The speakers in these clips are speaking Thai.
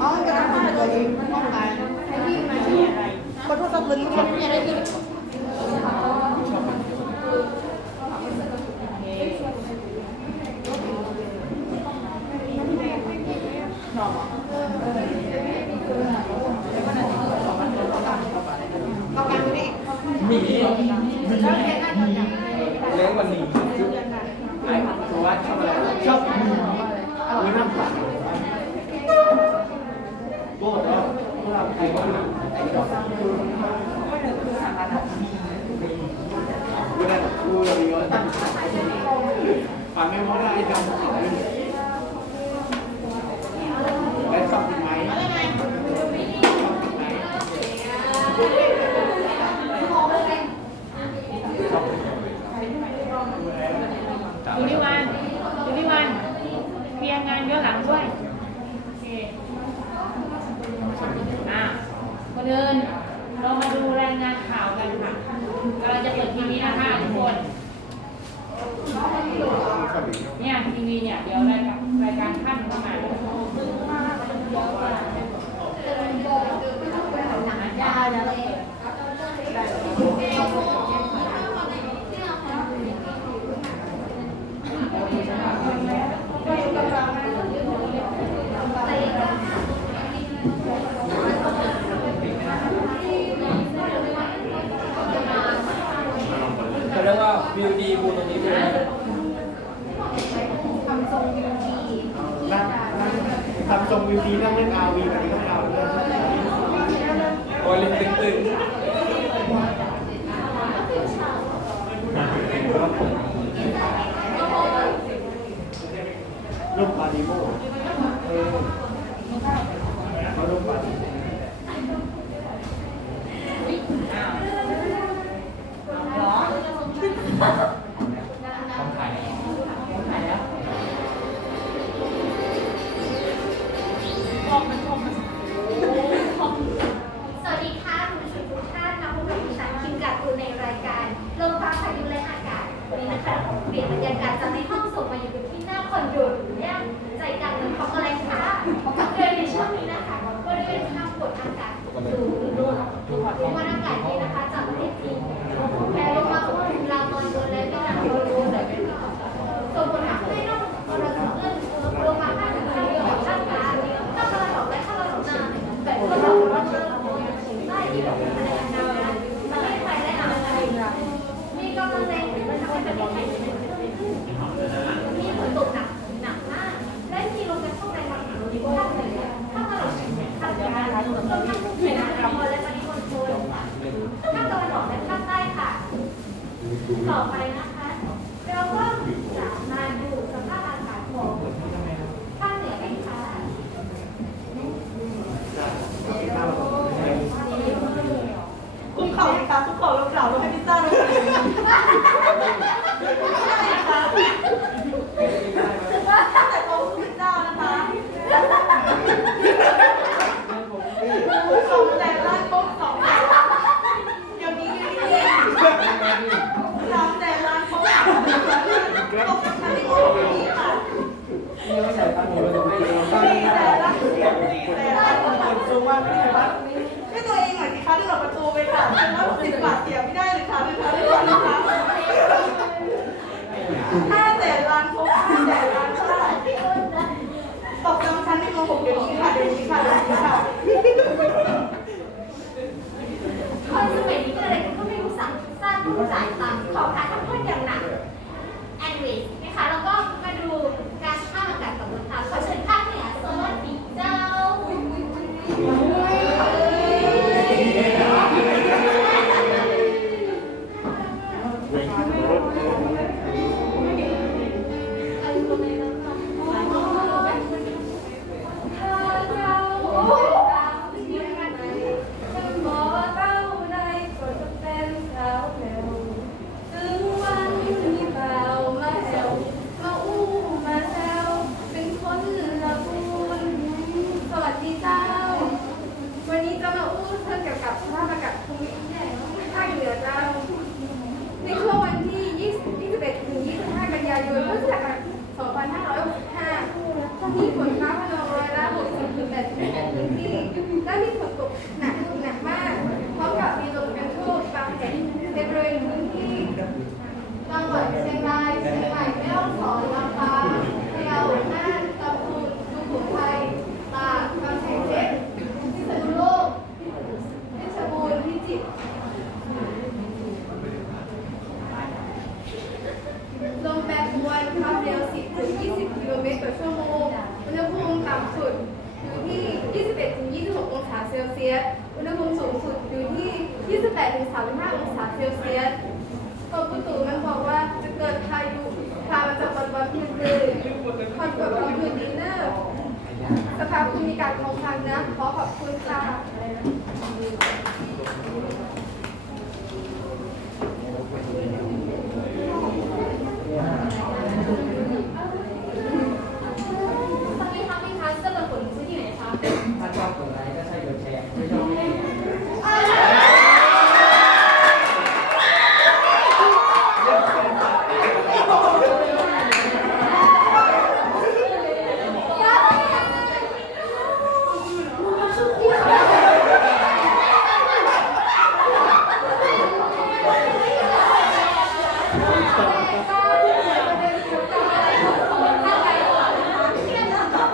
อ๋อจะทำให้ตัวเองป้องกันไอ้ที่มันมีอะไรคนทุกคนมันมีอะไรที่มีเลี้ยงวันนี้ไอ้ตัววัดชอบอะไรชอบมือน้ำปลาโบ้แล้วไอ้ก็ไอ้ดอกกูได้กูเรามีว่าฟังไม่พอได้ไอ้ดำได้ชอบกินไหมยูนิวันเคลียร์งานเยอะหลังด้วยโอเคคนอื่นเรามาดูรายงานข่าวกันค่ะกำลังจะเปิดทีวีนะคะทุกคนเนี่ยทีวีเนี่ยเดี๋ยวรายการขั้นเข้ามาเขาเรียกว่าวิวดีบูตรงนี้เป็นทำทรงวิวดีนั่งเล่นอาวีแบบนี้ก็เอาเลยโอ้ยลิ้นตึงลูกปาดิโมเขาลูกปาดิโมต้องถ่ายแล้ว สวัสดีค่ะคุณผู้ชมทุกท่านมาพบกับดิฉันคิมกัดคุณในรายการลมฟ้าพายุและอากาศวันนี้นะคะเปลี่ยนบรรยากาศจากในห้องส่งมาอยู่ที่หน้าคอนโดหรือย่านใจกลางเมืองของอะไรคะโดยในช่วงนี้นะคะบริเวณความกดอากาศสูงมวลอากาศนี้นะคะจากประเทศจีนแผ่ลงมาปกคลุมลาวตอนบนและเวียดนามตอนบนส่งผลทำให้ร่องมรสุมเลื่อนลงมาภาคเหนือของภาคกลางภาคตะวันออกและภาคตะวันออกแบบตะวันออกและตะวันออกใต้ที่แบบทะเลอันดามันประเทศไทยและอ่าวไทยมีกำลังแรงถึงทำให้ประเทศไทยมีฝนตกหนักมากและมีลมกระโชกแรงบางแห่งในภาคเหนือภาคตะวันออกภาคกลางรวมทั้งภูมิภาคตะวันและปริมณฑลภาคตะวันออกและภาคใต้ค่ะต่อไปนะคะเราก็จะมาดูสภาพอากาศของภาคเหนือกันค่ะคุกเข่าไหมคะคุกเข่าแล้วกล่าวแล้วให้พิซซ่าเลยนะคะแต่เขาพิซซ่านะคะสองแต่ร้านโต๊ะสองเดี๋ยวนี้สองแต่ร้านโต๊ะตกชั้นที่โอ้ยค่ะ ยังไม่ใส่ตั้งหัวเลยไม่เลย 4 แต่ละ4 แต่ละเปิดซูมว่าไม่ใช่ปะให้ตัวเองหน่อยสิคะที่เราประตูไปค่ะแล้ว10 บาทเสียไม่ได้เลยค่ะเลยค่ะเลยค่ะ5 แต่ล้านพบ5 แต่ล้านค่ะตกจำชั้นในม .6 เดี๋ยวนี้ค่ะเดี๋ยวนี้ค่ะเดี๋ยวนี้ค่ะ คนสมัยนี้เกิดอะไรขึ้นก็ไม่รู้สั่งสร้างผู้จ่ายตังค์ขอการทำโทษอย่างหนัก anyways นะคะแล้วก็มาดูการท่าอากาศกับรถค่ะขอเชิญภาคเหนือสวัสดีเจ้าวันนี้จะมาอู้เรื่องเกี่ยวกับสภาพอากาศภูมิภาคเหนือเจ้าในช่วงวันที่21 ถึง 25 กันยายน พุทธศักราช 2565 มีฝนฟ้าขนองร้อยละ 60 ถึง 80% ำสุดอยู่ที่ 21-26 องศาเซลเซียส อุณหภูมิสูงสุดอยู่ที่ 28-35 องศาเซลเซียสกรมอุตุมันบอกว่าจะเกิดพายุพามาจากบอลพื้นเลยคอนกดบอลพื้นดินเนอร์สภาภูมิอากาศของทางนะขอขอบคุณค่ะ ตอนนี้ทำให้คะจะเปิดผลซื้อที่ไหนคะ ถ้าชอบกดไลค์ก็ใช่กดแชร์ไม่ชอบไม่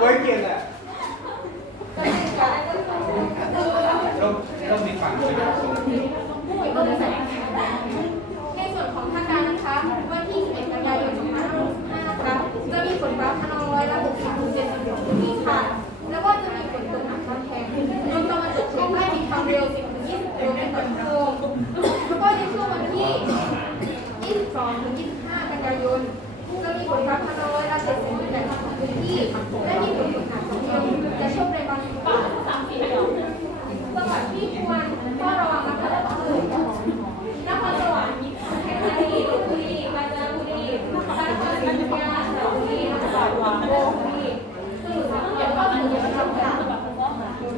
ไว้เกียรติแหละต้องมีฝั่งด้วย ในส่วนของภาคกลางนะคะ วันที่ 11 กันยายน 2565 นะคะ จะมีฝนฟ้าคะนองร้อยละ 60-70 ของพื้นที่ค่ะ แล้วก็จะมีฝนตกหนักบางแห่งลมตะวันตกเฉียงใต้มีความเร็ว 10-20 กิโลเมตรต่อชั่วโมงแล้วก็ในช่วงวันที่ 22-25 กันยายน จะมีฝนฟ้าคะนองร้อยละ 70-80 ของพื้นที่ และมีฝนตกหนักบางแห่งจะช่วงในบางจังหวัดจังหวัดที่ควรเฝ้าระวังนะคะก็คือนครสวรรค์เพชรบุรีลพบุรีกาญจนบุรีพระนครศรีอยุธยาสระบุรีนครสวรรค์ลพบุรีสมุทรสาครก็คือจังหวัดค่ะ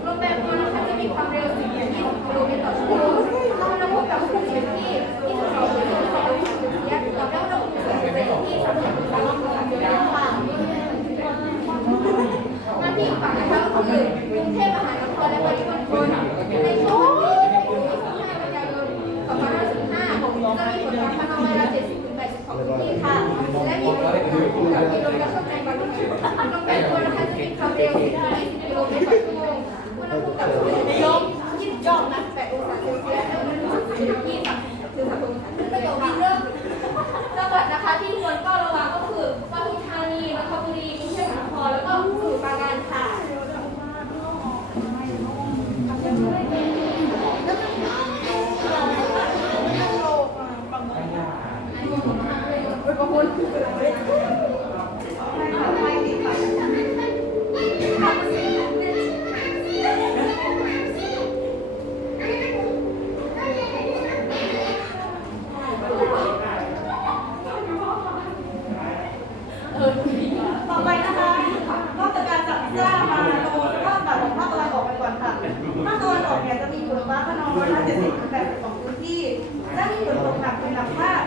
ลมแปรปรวนนะคะจะมีความเร็วถึง20 กิโลเมตรต่อชั่วโมงอุณหภูมิต่ำสุดอยู่ที่22 ถึง 22 องศาเซลเซียสแล้วก็อุณหภูมิสูงสุดอยู่ที่30 องศาเซลเซียสค่ะมาที่ฝั่งนะคะก็คือกรุงเทพมหานครและปริมณฑลในช่วงวันที่25 กันยายน 2565จะมีฝนฟ้าคะนองร้อยละ 70-80 ของพื้นที่ค่ะ และมีฝนตกหนักกับมีลมกระโชกแรงบางแห่งลมแปรปรวนนะคะจะมีความเร็ว10-20 กิโลเมตรต่อชั่วโมงอุณหภูมิต่ำสุดอยู่ที่28 องศาเซลเซียสและอุณหภูมิสูงสุดอยู่ที่30 องศาเซลเซียสค่ะจังหวัดนะคะที่ควรเฝ้าระวังก็คือปทุมธานีนนทบุรีกรุงเทพมหานครแล้วก็สมุทรปราการค่ะ ต่อไปนะคะนอกจากการจับพิซซ่ามาดูสภาพอากาศของภาคตะวันออกกันก่อนค่ะภาคตะวันออกเนี่ยจะมีฝนฟ้าคะนองร้อยละ70-80ของพื้นที่ และมีฝนตกหนักเป็นหนักมาก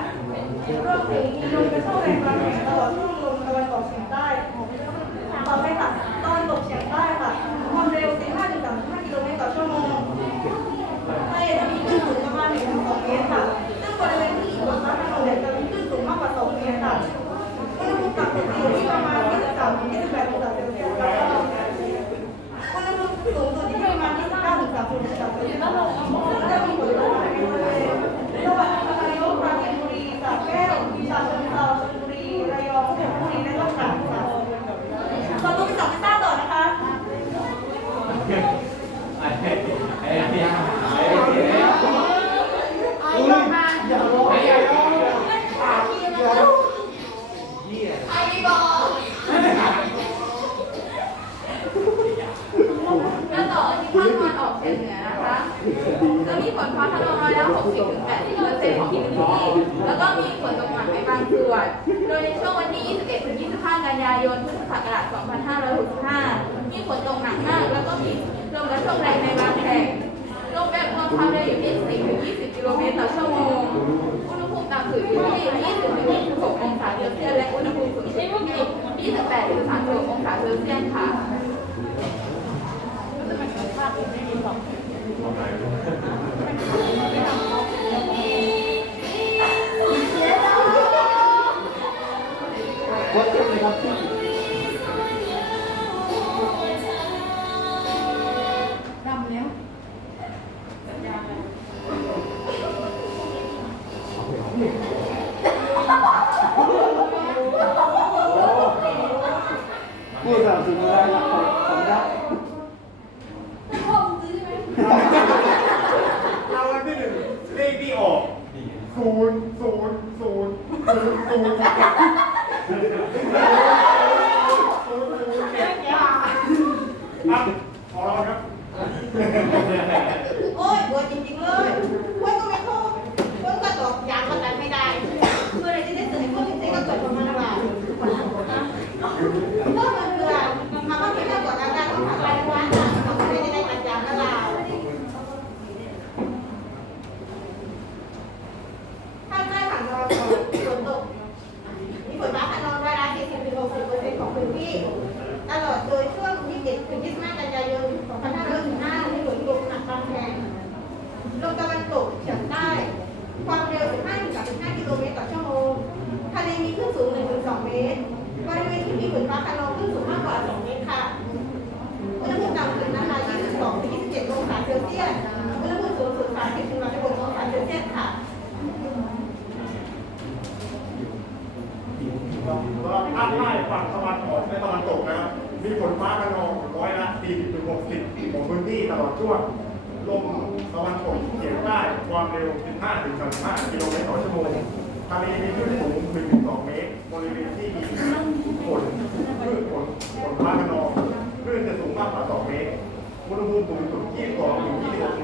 รวมถึงมีลมกระโชกแรงบางแห่งตลอดช่วงลมตะวันออกเฉียงใต้ ต่อไปค่ะตะวันตกเฉียงใต้ค่ะความเร็ว 15-35 กิโลเมตรต่อชั่วโมงทะเลจะมีคลื่นสูงประมาณ 1-2 เมตรค่ะ ซึ่งบริเวณที่มีฝนฟ้าคะนองเนี่ยจะมีคลื่นสูงมากกว่า 2 เมตรค่ะอุณหภูมิต่ำสุดอยู่ที่ประมาณ 23-28 องศาเซลเซียสแล้วก็อุณหภูมิสูงสุดอยู่ที่ประมาณ 29-30 องศาเซลเซียสซึ่งจะมีผลต่อในบริเวณจังหวัดนครนายกปราจีนบุรีสระแก้วฉะเชิงเทราชลบุรีระยองเพชรบุรีและก็ตราดค่ะขอตัวไปจับพิซซ่าต่อนะคะ แล้วต่อที่ภาคตะวันออกเฉียงเหนือนะคะจะมีฝนฟ้าคะนองร้อยละ 60-80% ของพื้นที่ แล้วก็มีฝนตกหนักในบางส่วน โดยในช่วงวันที่ 21-25 กันยายน พุทธศักราช 2565 มีฝนตกหนักมาก แล้วก็มีลมกระโชกแรงในบางแห่งลมแปรปรวนความเร็วอยู่ที่ 10-20 กิโลเมตรต่อชั่วโมง อุณหภูมิต่ำสุดอยู่ที่ 20-26 องศาเซลเซียส และอุณหภูมิสูงสุดอยู่ที่ 28-36 องศาเซลเซียสค่ะ วัดกันเลยครับ ดำแล้ว พูดแบบสุดท้ายครับ ขอร้องครับ โอ้ยปวดจริงๆเลยพวกก็ไม่ถูกพวกก็ตกยางก็ตัดไม่ได้เมื่อไรจะได้เสนอพวกที่ก็เกิดความระบาดก็มันเบื่อมาว่าไม่ได้กดอาการต้องผ่านไปวันต้องไม่ได้ตัดยางระบาดถ้าใกล้ผ่านรอฝนตกมีฝนฟ้าขนองเวลา 40-60% ของพื้นที่ตลอดโดยช่วง 27-25 กันยายน 2565 มีฝนตกหนักบางแห่งลมตะวันตกเฉียงใต้ ความเร็ว 15-35 กิโลเมตรต่อชั่วโมง ทะเลมีคลื่นสูง 1-2 เมตร บริเวณที่มีฝนฟ้าขนองคลื่นสูงมากกว่า 2 เมตรค่ะ อุณหภูมิต่ำสุดนะคะ 22-27 องศาเซลเซียส อุณหภูมิสูงสุด 30-36 องศาเซลเซียสค่ะ ภาคใต้ฝั่งตะวันออกและตะวันตกนะครับมีฝนฟ้าขนอง40-60ของพื้นที่ตลอดช่วงลมตะวันตกเฉียงใต้ความเร็ว 15-35 กิโลเมตรต่อชั่วโมงทะเลมีคลื่นสูง 1-2 เมตรบริเวณที่มีฝนฟ้าขนองคลื่นจะสูงมากกว่า 2 เมตรอุณหภูมิสูงสุด 22-26 อ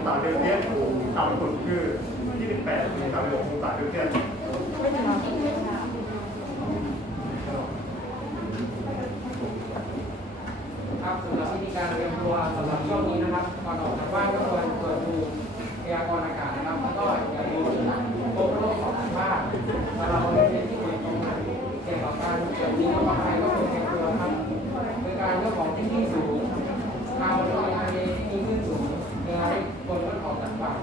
งศาเซลเซียสต่ำสุดคือ 28-36 องศาเซลเซียส ครับสำหรับวิธีการเตรียมตัวสำหรับช่วงนี้นะครับก่อนออกจากบ้านก็ควรเปิดดูพยากรณ์อากาศนะครับแล้วก็อย่าดูพบโรคของสุขภาพเวลาเราเรียนที่คุยตรงไหนเกี่ยวกับการเกิดนี้ก็ว่าไปก็ควรเตรียมตัวครับคือการเรื่องของที่สูงชาวเรือทะเลที่มีคลื่นสูงเรือให้ควรงดออกจากฝั่ง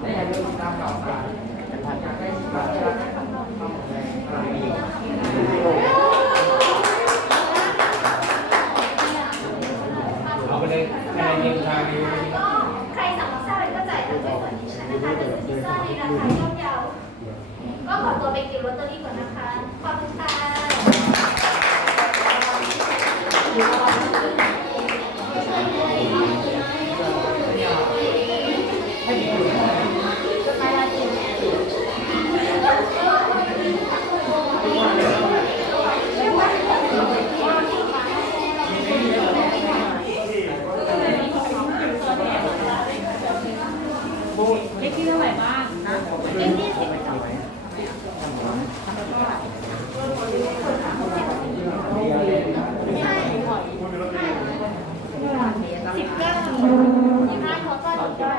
และอย่าลืมติดตามข่าวสารอยากได้ชิคกี้พายทำหมดเลยอะไรนี้ เอาไปเลยในเรียนทางนี้ ก็ใครสั่งพิซซ่าอะไรก็จ่ายตามด้วยส่วนดิฉันนะคะจะซื้อพิซซ่าในราคาย่อมเยาก็ขอตัวไปเก็บลอตเตอรี่ก่อนนะคะ ขอบคุณค่ะเลขที่เท่าไหร่บ้างนะ เลขที่10 19 เขาก็ได้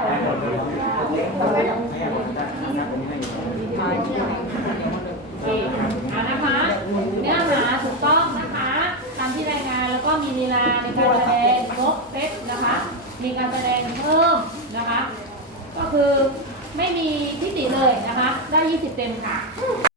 เอานะคะ เนื้อหาถูกต้องนะคะตามที่รายงานแล้วก็มีลีลาในการแสดงครบเซตนะคะ มีการแสดงเพิ่มนะคะ ก็คือไม่มีทิฏฐิเลยนะคะ ได้ 20 เต็มค่ะ